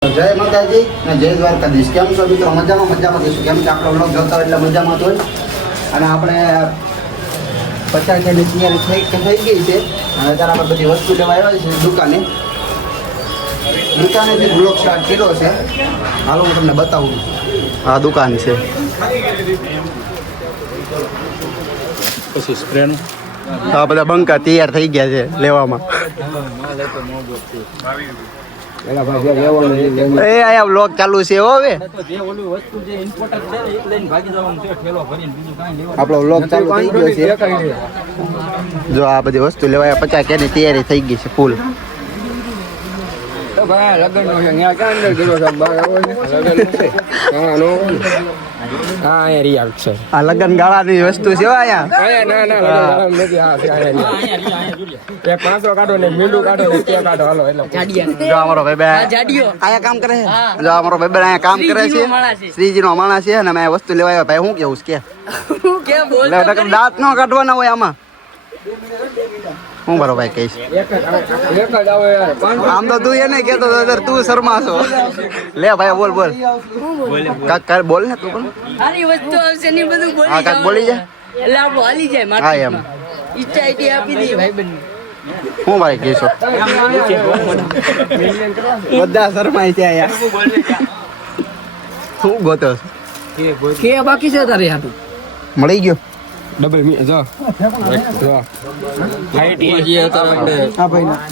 જય માતાજી અને જય દ્વારકાધીશ. કેમ છો મિત્રો? મજામાં જઈશું. કેમ કે આપણો વ્લોગ જોતા હોય એટલે મજામાં જ હોય. અને આપણે 50 ની તૈયારી થઈ ગઈ છે. અને અત્યારે આપણે બધી વસ્તુ લેવા આવ્યા છે દુકાનેથી વ્લોગ સ્ટાર્ટ કર્યો છે. હાલો હું તમને બતાવું. આ દુકાન છે. પછી સ્પ્રેનું આ બધા બંકા તૈયાર થઈ ગયા છે લેવામાં. આયા વ્લોગ ચાલુ છે હવે. આપણો વ્લોગ ચાલુ થઈ ગયો છે. જો આ બધી વસ્તુ લેવાય 50 ની તૈયારી થઈ ગઈ છે ફૂલ. આ લગન ગાળાની વસ્તુ છે અમારો ભાઈ કામ કરે છે. જો અમારો ભાઈ અહીંયા કામ કરે છે. શ્રીજી નો માણસ છે ને અમે વસ્તુ લેવા આવ્યા. ભાઈ શું કેવું કે દાંત નો કાઢવાના હોય આમાં. હું મારો ભાઈ કહીશ આમ તો તું એને કેતો તું શર્મા છો. લે ભાઈ બોલ કાક બોલ ને તું પણ. સારી વસ્તુ આવશે ને બધું બોલી હા કાક બોલી જા. એટલે આપણું હાલી જાય હા માથે એમ ઈચ્છા આઈડી આપી દઈએ ભાઈ બંને. હું ભાઈ કહીશો બધા શર્માય છે યાર. શું ગોતો કે બાકી છે તારે હાટું મળી ગયો ડબલ જો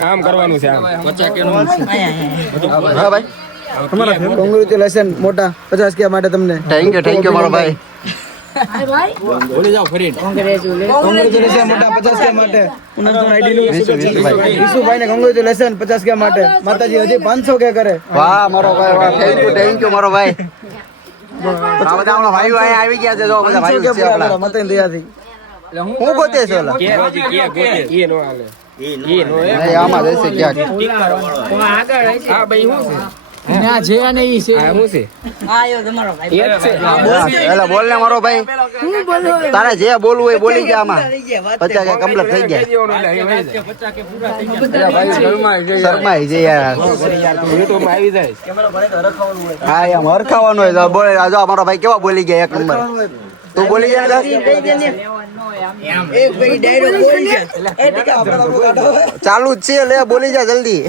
કામ કરવાનું છે આમ 50 કે નું હા ભાઈ કોંગ્રેચ્યુલેશન મોટા 50 કે માટે તમને. થેન્ક યુ મારો ભાઈ. બોલી જાવ ફરી કોંગ્રેચ્યુલેશન મોટા 50 કે માટે. વિશુભાઈ ને કોંગ્રેચ્યુલેશન 50 કે માટે. માતાજી હજી 500 કે કરે. વાહ મારો ભાઈ વાહ. થેન્ક યુ મારો ભાઈ. આ બધા આપણા ભાઈઓ અહીંયા આવી ગયા છે. જો બધા ભાઈઓ છે આપણા. મતે દયાથી હું ગોતે છે ઓલા આમાં જશે ક્યાંક. ના જે અને ઈ છે આયો તમારો ભાઈ એલા બોલ ને મારો ભાઈ. તારે જે બોલવું હોય બોલી જા. આમાં 50 કે કમ્પ્લીટ થઈ ગયા. શરમાઈ છે યાર. હા એમ હરખાવાનું હોય તો બોલે. જો મારો ભાઈ કેવા બોલી ગયા એક નંબર. તું બોલી જા ને એક ભાઈ ડાયરેક્ટ બોલ છે ચાલુ જ છે. લે બોલી જા જલ્દી.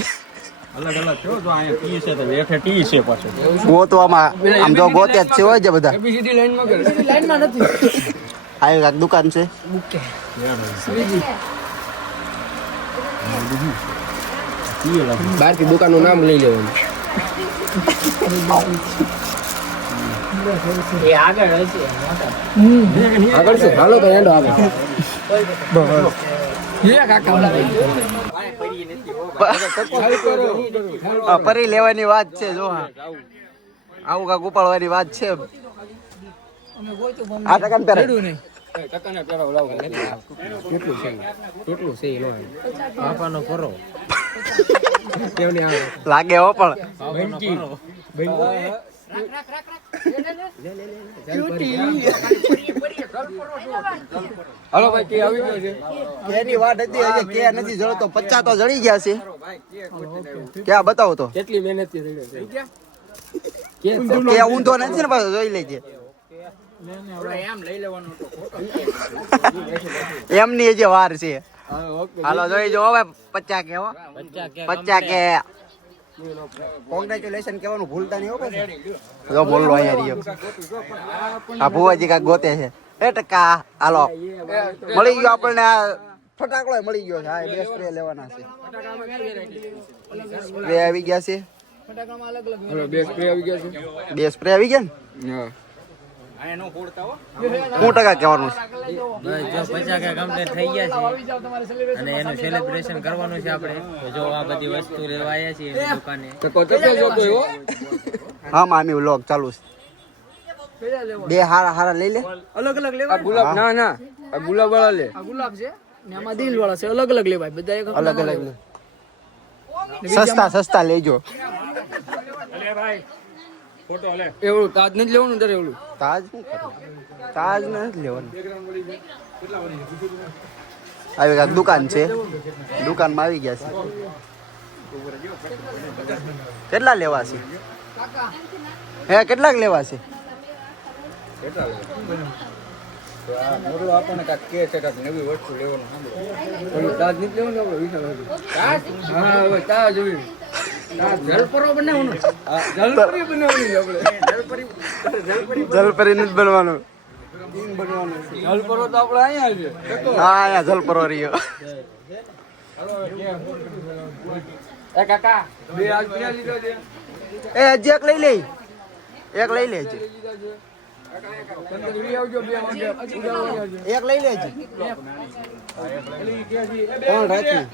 હું તો આમાં આમ તો ગોતે જ છે હોય છે બધા. લાઈનમાં નથી આ એક દુકાન છે. બહાર થી દુકાન નું નામ લઈ લેવાનું. એ આગળ હશે આગળ છે હાલો તો એન્ડ આગળ પરી લેવાની વાત છે. જો આવું કાક ઉપાડવાની વાત છે. આ ટકા પહેરે ટકાને પેલા લાવ કેટલું છે એનો પાપાનો કરો કેવની આવે લાગે હો પણ હાલો ભાઈ કે આવી ગયો છે એની વાત હતી હજી કે નથી જળતો. 50 તો જળી ગયા છે. ક્યાં બતાવો તો કેટલી મહેનત થી થઈ ગયો કે ઊંધો નથી ને પાછો જોઈ લેજે. એમની હજી વાર છે. હાલો જોઈ જો હવે 50 કે હો 50 કે કોંગ્રેચ્યુલેશન કહેવાનું ભૂલતા નહીં હો પછી. જો બોલો અહીંયા રહ્યો. આ ભુવાજી કાક ગોતે છે. એ ટકા હાલો મળી ગયો આપણને. આ ફટાકડો મળી ગયો છે. હા 2 સ્પ્રે લેવાના છે. સ્પ્રે આવી ગયા છે. હાલો બે સ્પ્રે આવી ગયા છે 2 સ્પ્રે આવી ગયા ને. હા શું ટકા કહેવાનું છે? જો 50 કે કમ્પ્લીટ થઈ ગયા છે અને એનું સેલિબ્રેશન કરવાનું છે આપણે. જો આ બધી વસ્તુ લેવા આવ્યા છીએ એની દુકાને. તો કોતો જોતો હો હા મામી વ્લોગ ચાલુ છે. બે હારા લઈ લે. અલગ અલગ લેવા આ ગુલાબ ના આ ગુલાબ વાળા લે. આ ગુલાબ છે ને આમાં દિલ વાળા છે. અલગ અલગ લેવાય બધા એક અલગ સસ્તા લેજો. એવું તાજ નથી લેવાનું તારે એવું તાજ શું કરવું? તાજ નથી લેવાનું. આવી કાંઈક દુકાન છે. દુકાનમાં આવી ગયા છે. કેટલા લેવા છે હે કેટલાક લેવા છે મોટું આપણને કાંઈક કે છે કાંઈક નવી વસ્તુ લેવાનું સાંભળો ઓલું તાજ નથી લેવાનું આપણે વિશાલ હા હવે તાજ જોયું જલપરો બનાવવાનું જલપરી બનાવવાની આપણે જલપરી નથી બનવાનું જલપરો તો આપણે અહીંયા છે હા અહીંયા જલપરો રહ્યો એ કાકા બે આજ ક્યાં લીધા છે એ હજી એક લઈ લે એક લઈ લેજે એક લઈ લેજે કોણ રાખી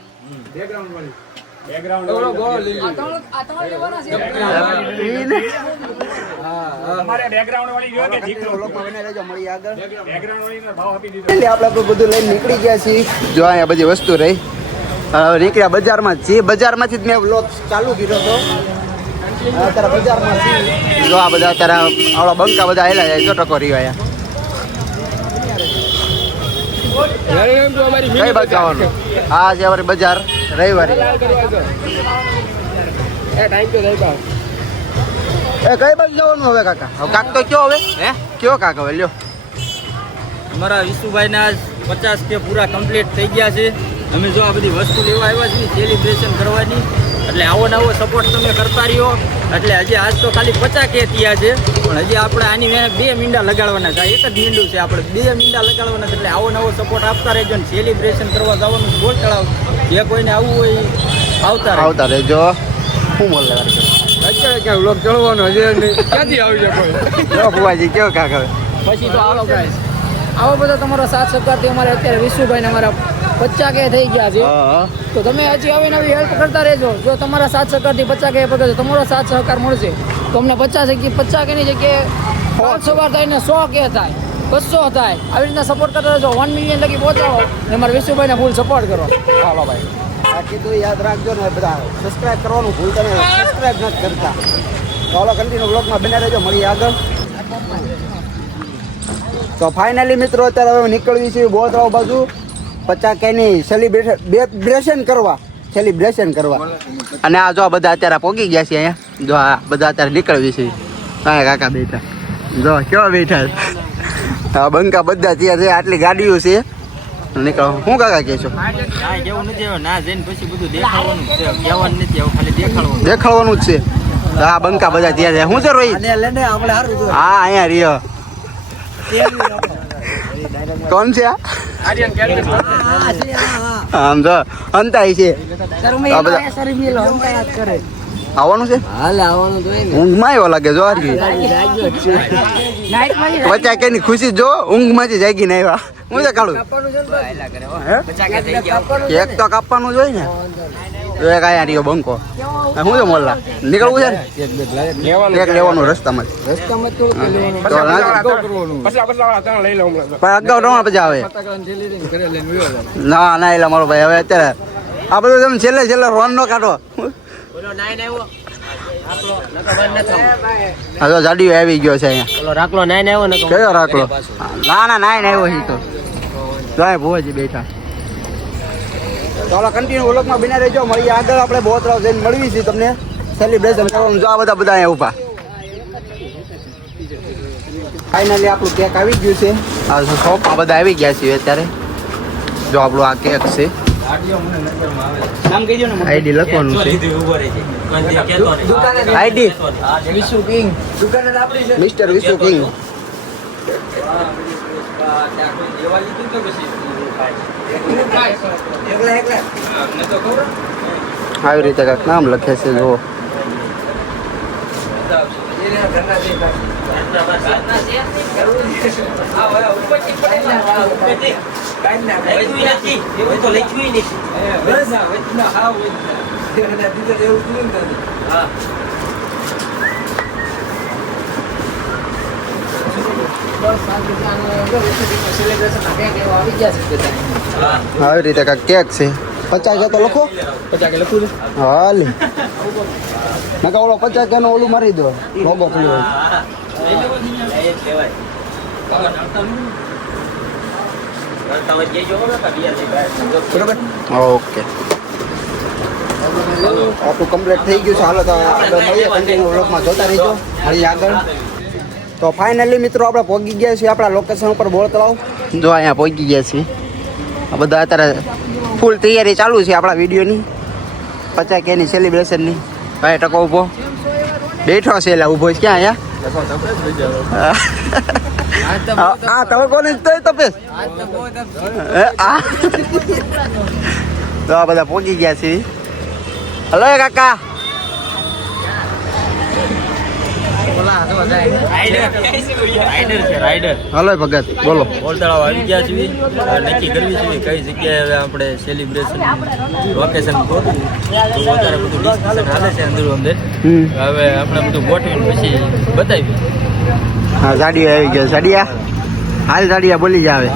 ઓલો ગોળ લઈ લે આપણે બધું લઈને નીકળી ગયા છીએ જો અહીંયા બધી વસ્તુ રહી નીકળ્યા બજારમાં જે બજારમાંથી જ મેં વ્લોગ ચાલુ કર્યો હતો અત્યારે બજારમાં જો આ બધા અત્યારે આવડા બંકા બધા આવેલા જાય જો ટકો રહ્યો અહીંયા કઈ બાજુ જવાનું આ છે અમારી બજાર રવિવારે એ કઈ બાજુ જવાનું હવે કાકા હવે કાક તો કયો હવે હે કયો કાક હવે લ્યો અમારા વિશુભાઈના 50 કે પૂરા કમ્પ્લીટ થઈ ગયા છે. અમે જો આ બધી વસ્તુ લેવા આવ્યા છીએ સેલિબ્રેશન કરવાની, એટલે આવો નવો સપોર્ટ તમે કરતા રહ્યો. એટલે હજી આજ તો ખાલી 50 કે થયા છે, પણ હજી આપણે આની 2 મીંડા લગાડવાના છે. એક જ મીંડું છે, આપણે 2 મીંડા લગાડવાના છે. એટલે આવો નવો સપોર્ટ આપતા રહેજો ને સેલિબ્રેશન કરવા જવાનું બોલ ચડાવ. જે કોઈને આવવું હોય આવતા રહેજો. શું બોલ અત્યારે ક્યાં વ્લોગ ચડવાનો હજી ક્યાંથી આવી જાય ભુવાજી કેવો કાક હવે પછી તો આવો ગાઈસ, આવો બધો તમારો સાથ સહકારથી અમારે અત્યારે વિશુભાઈને અમારા 50 કે થઈ ગયા છે. તો તમે હજી આવી નવી હેલ્પ કરતા રહેજો. જો તમારા સાથ સહકારથી 50 કે પગે તો તમારો સાથ સહકાર મળશે તો અમને 50 કેની જગ્યાએ 500 વાર થાય ને 100 કે થાય 200 થાય, આવી રીતના સપોર્ટ કરતા રહેજો. 1 મિલિયન લગી પહોંચાવો ને અમારા વિશુભાઈને ફૂલ સપોર્ટ કરો. હાલો ભાઈ, બાકી તો યાદ રાખજો ને બધા સબસ્ક્રાઇબ કરવાનું ભૂલતા નહીં. સબસ્ક્રાઇબ નથી કરતા તો હાલો કન્ટિન્યુ બ્લોગમાં બન્યા રહેજો. મળીએ આગળ. તો ફાઇનલી મિત્રો અત્યારે હવે નીકળવી છે બોધરાવ બાજુ 50 કેની સેલિબ્રેશન કરવા. અને આ જો આ બધા અત્યારે પોગી ગયા છે અહીંયા. જો આ બધા અત્યારે નીકળવી છે. હા કાકા બેઠા જો કેવા બેઠા આ બંકા બધા ત્યાં છે. આટલી ગાડીઓ છે નીકળો. શું કાકા કહે છો? કેવું નથી ના જઈને પછી બધું દેખાવાનું છે, કહેવાનું નથી, ખાલી દેખાડવાનું જ છે. આ બંકા બધા ત્યાં છે. શું છે રોહિત? હા અહીંયા રહ્યો. કોણ છે આમ જો અંતાઈ છે. આવવાનું છે ઊંઘમાં આવ્યો લાગે જો. 50 કેની ખુશી જો ઊંઘમાંથી જાગીને આવ્યા. હું છે કાળું કેક તો કાપવાનું જ હોય ને. એક આયા રહ્યો બંકો. શું છે મોલ્લા નીકળવું છે ને કેક લેવાનું રસ્તામાં અગાઉ રમવા પછી આવે. ના ના એટલે મારો ભાઈ હવે અત્યારે આ બધું તમે છેલ્લે રોન નો કાઢો. હા તો જાડીઓ આવી ગયો છે અહીંયા. કયો રાખલો? ના નાઈન આવ્યો છે તો જાય ભુવાજી બેઠા. ચાલો કન્ટિન્યુ વ્લોગમાં બન્યા રહેજો. મળીએ આગળ. આપણે બોધરાવ જઈને મળવી છે તમને સેલિબ્રેશન કરવાનું. જો આ બધા અહીંયા ઊભા. ફાઇનલી આપણું કેક આવી ગયું છે. આ શોપમાં બધા આવી ગયા છે અત્યારે. જો આપણું આ કેક છે. આઈડી લખવાનું છે. ID Vishu king, mister Vishu king. આવી રીતે કાંઈક નામ લખે છે જુઓ. આવી રીતે કાંઈક કેક છે. 50 કે તો લખો. 50 કે લખું હાલ નકા ઓલો 50 કે નો ઓલું મારી દો લોગો ખુલ્યો. ઓકે આપણું કમ્પ્લીટ થઈ ગયું છે. હાલો તો આપણે મળીએ કન્ટિન્યુ વ્લોગમાં જોતા રહીજો. મળીએ આગળ. તો ફાઇનલી મિત્રો આપણે પહોંચી ગયા છીએ આપણા લોકેશન ઉપર બોળ તળાવ. જો અહીંયા પહોંચી ગયા છીએ. આ બધા અત્યારે ફૂલ તૈયારી ચાલુ છે આપણા વિડીયોની 50K ની સેલિબ્રેશનની. ભાઈ ટકો ઊભો બેઠો છે એટલે ઊભો છે ક્યાં અહીંયા આ તમે કોને તપેશ તો આ બધા પહોંચી ગયા છે. હલો કાકા હલો ભગત બોલો. બોલ તળાવ આવી ગયા છીએ. નક્કી કરવી છે કઈ જગ્યાએ હવે આપણે સેલિબ્રેશન લોકેશન ગોઠવું તો વધારે બધું ડિસ્કશન હાલે છે અંદર અંદર. હવે આપણે બધું ગોઠવીને પછી બતાવી. હા સાડિયા આવી ગયા. સાડિયા હાલ સાડિયા બોલી જ આવે.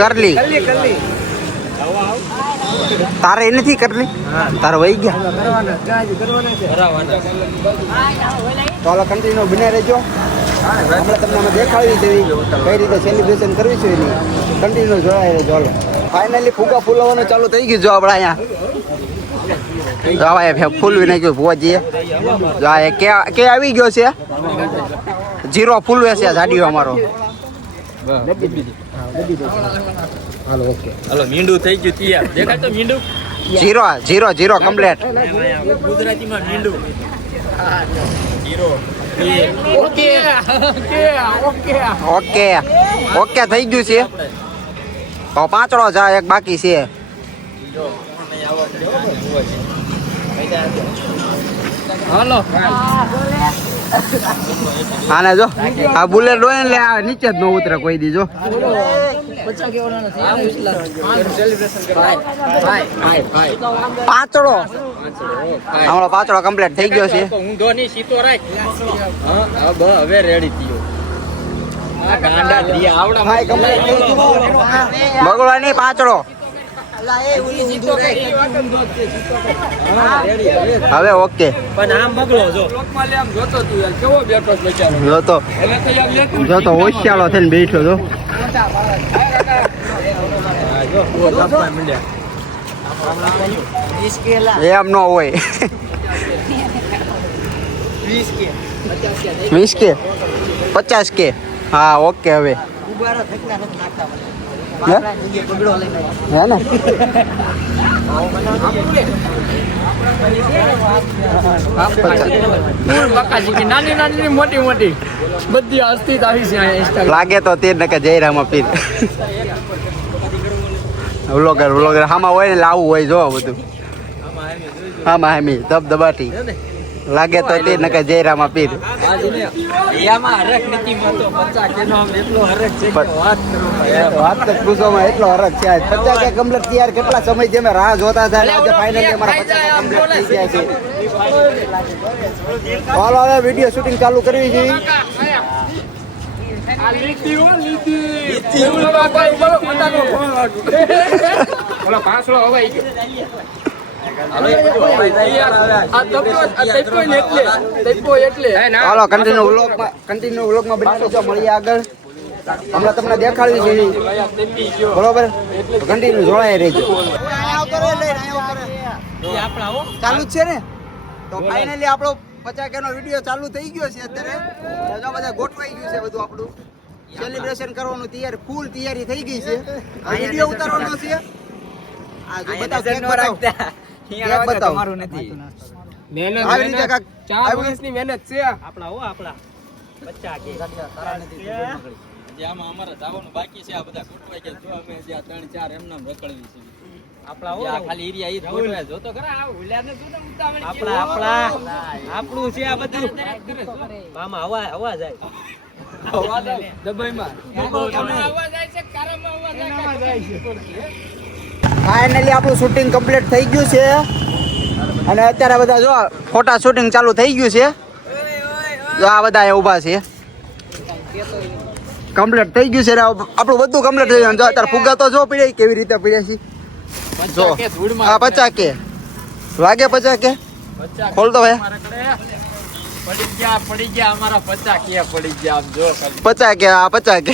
કરલી તારે એ નથી કરલી તારે વહી ગયા. તો હાલો કન્ટિન્યુ બને રહેજો. હમણાં તમને અમે દેખાડવી છે કઈ રીતે સેલિબ્રેશન કરવી છે એની કન્ટિન્યુ જોડાઈ રહેજો. હાલો ફાઇનલી ફુગા ફૂલવાનું ચાલુ થઈ ગયું. જો આપણે અહીંયા ફૂલવી નાખ્યું ભુવાજીએ. જો આ કે આવી ગયો છે 0 ફૂલવે છે સાડીઓ અમારો. હાલો ઓકે હાલો મીંડું થઈ ગયું તૈયાર. દેખાય તો મીંડું 0 કમ્પ્લીટ. ગુજરાતીમાં મીંડું 0 ઓકે થઈ ગયું છે. તો 5 જા એક બાકી છે. હાલો આને જો આ બુલેટ હોય એટલે આ નીચે જ ન ઉતરે કોઈ દી. જો 50K વાળાનો થઈ ગયો વિસલા. પાંચડો હમણાં પાંચડો કમ્પ્લીટ થઈ ગયો છે. ઊંધો ની સીતો રાખ. હવે રેડી થયો. બગડવા નહીં પાંચડો. હવે ઓકે પણ આમ બગડો જો જોતો હોશિયાળો થઈને બેઠો છો. એમ ન હોય 20K 50K. હા ઓકે હવે હે ને નાની નાની મોટી મોટી બધી હસ્તી આવી છે અહીંયા લાગે તો તે ને કે જયરામાં પીર વ્લોગર હામાં હોય ને લાવવું હોય જો બધું હામાં હામી ધબધબાટી લાગે તો તે ને કે જયરામાં પીર. વાત તો પૂછવામાં એટલો હરખ છે. 50K કમ્પ્લીટ તૈયાર કેટલા સમયથી અમે રાહ જોતા હતા. આજે ફાઇનલી અમારા 50K કમ્પ્લીટ થઈ ગયા છે. હાલો હવે વિડીયો શૂટિંગ ચાલુ કરવી છે. હાલો કન્ટિન્યુ વ્લોગમાં બની જજો. મળીએ આગળ. હમણાં તમને દેખાડવી છે બરોબર. કન્ટિન્યુ જોડાઈ રહેજો. ચાલુ જ છે ને. તો ફાઇનલી આપણો 50K નો વિડીયો ચાલુ થઈ ગયો છે. અત્યારે બધા ગોઠવાઈ ગયું છે બધું. આપણું સેલિબ્રેશન કરવાનું ફૂલ તૈયારી થઈ ગઈ છે. આ વિડીયો ઉતારવાનો છે. આ જો બતાવ કેક બતાવ. તમારું નથી મહેનત આવી રીતે કાક 4 વર્ષની મહેનત છે. આપણા 50K આમાં અમારે જવાનું બાકી છે. આ બધા ગોઠવાઈ ગયા. જો અમે જ્યાં 3-4 એમનામ રખડવી છે. આપણા ખાલી એરિયા ઈ ગોઠવાય. જો તો ખરા આ ઉલ્યા ને જોને ઉતાવળ. આપણું છે આ બધું. મામા હવા જાય. ફાઇનલી આપણું શૂટિંગ કમ્પ્લીટ થઈ ગયું છે. અને અત્યારે બધા જો ફોટા શૂટિંગ ચાલુ થઈ ગયું છે. જો આ બધા અહીંયા ઊભા છે. કમ્પ્લીટ થઈ ગયું છે. આપણું બધું કમ્પ્લીટ થઈ ગયું. જો અત્યારે ફુગ્ગા તો જો પીડ્યા કેવી રીતે પીડ્યા છે. જો આ 50K લાગે 50K ખોલ દો ભાઈ. પડી ગયા અમારા 50K પડી ગયા. આમ જો 50K આ 50K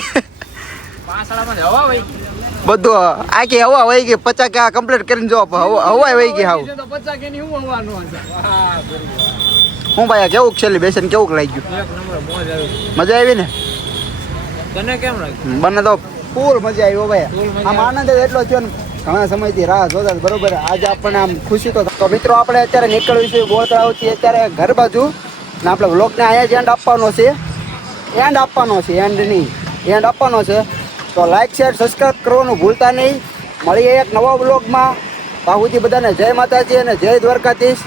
પાછળમાં હવા વહી ગઈ. બધું આખી હવા વહી ગઈ 50 કે કમ્પ્લીટ કરીને જો હવા વહી ગઈ હાવ તો 50 કે ની હું હવાનું હશે. હું ભાઈ કેવું સેલિબ્રેશન કેવું લાગ્યું? એક નંબર મોજ આવી. મજા આવી ને? તને કેમ લાગ્યું? મને તો ફૂલ મજા આવી હો ભાઈ. આમ આનંદ જ એટલો થયો ને, ઘણા સમયથી રાહ જોતા હતા, બરોબર. આજે આપણને આમ ખુશી તો મિત્રો આપણે અત્યારે નીકળ્યું છે ગોળ તળાવથી અત્યારે ઘર બાજુ, ને આપણે વ્લોગને અહીંયા જ એન્ડ આપવાનો છે. એન્ડ આપવાનો છે. તો લાઈક શેર સબસ્ક્રાઈબ કરવાનું ભૂલતા નહીં. મળીએ એક નવા વ્લોગમાં. ત્યાં સુધી બધાને જય માતાજી અને જય દ્વારકાધીશ.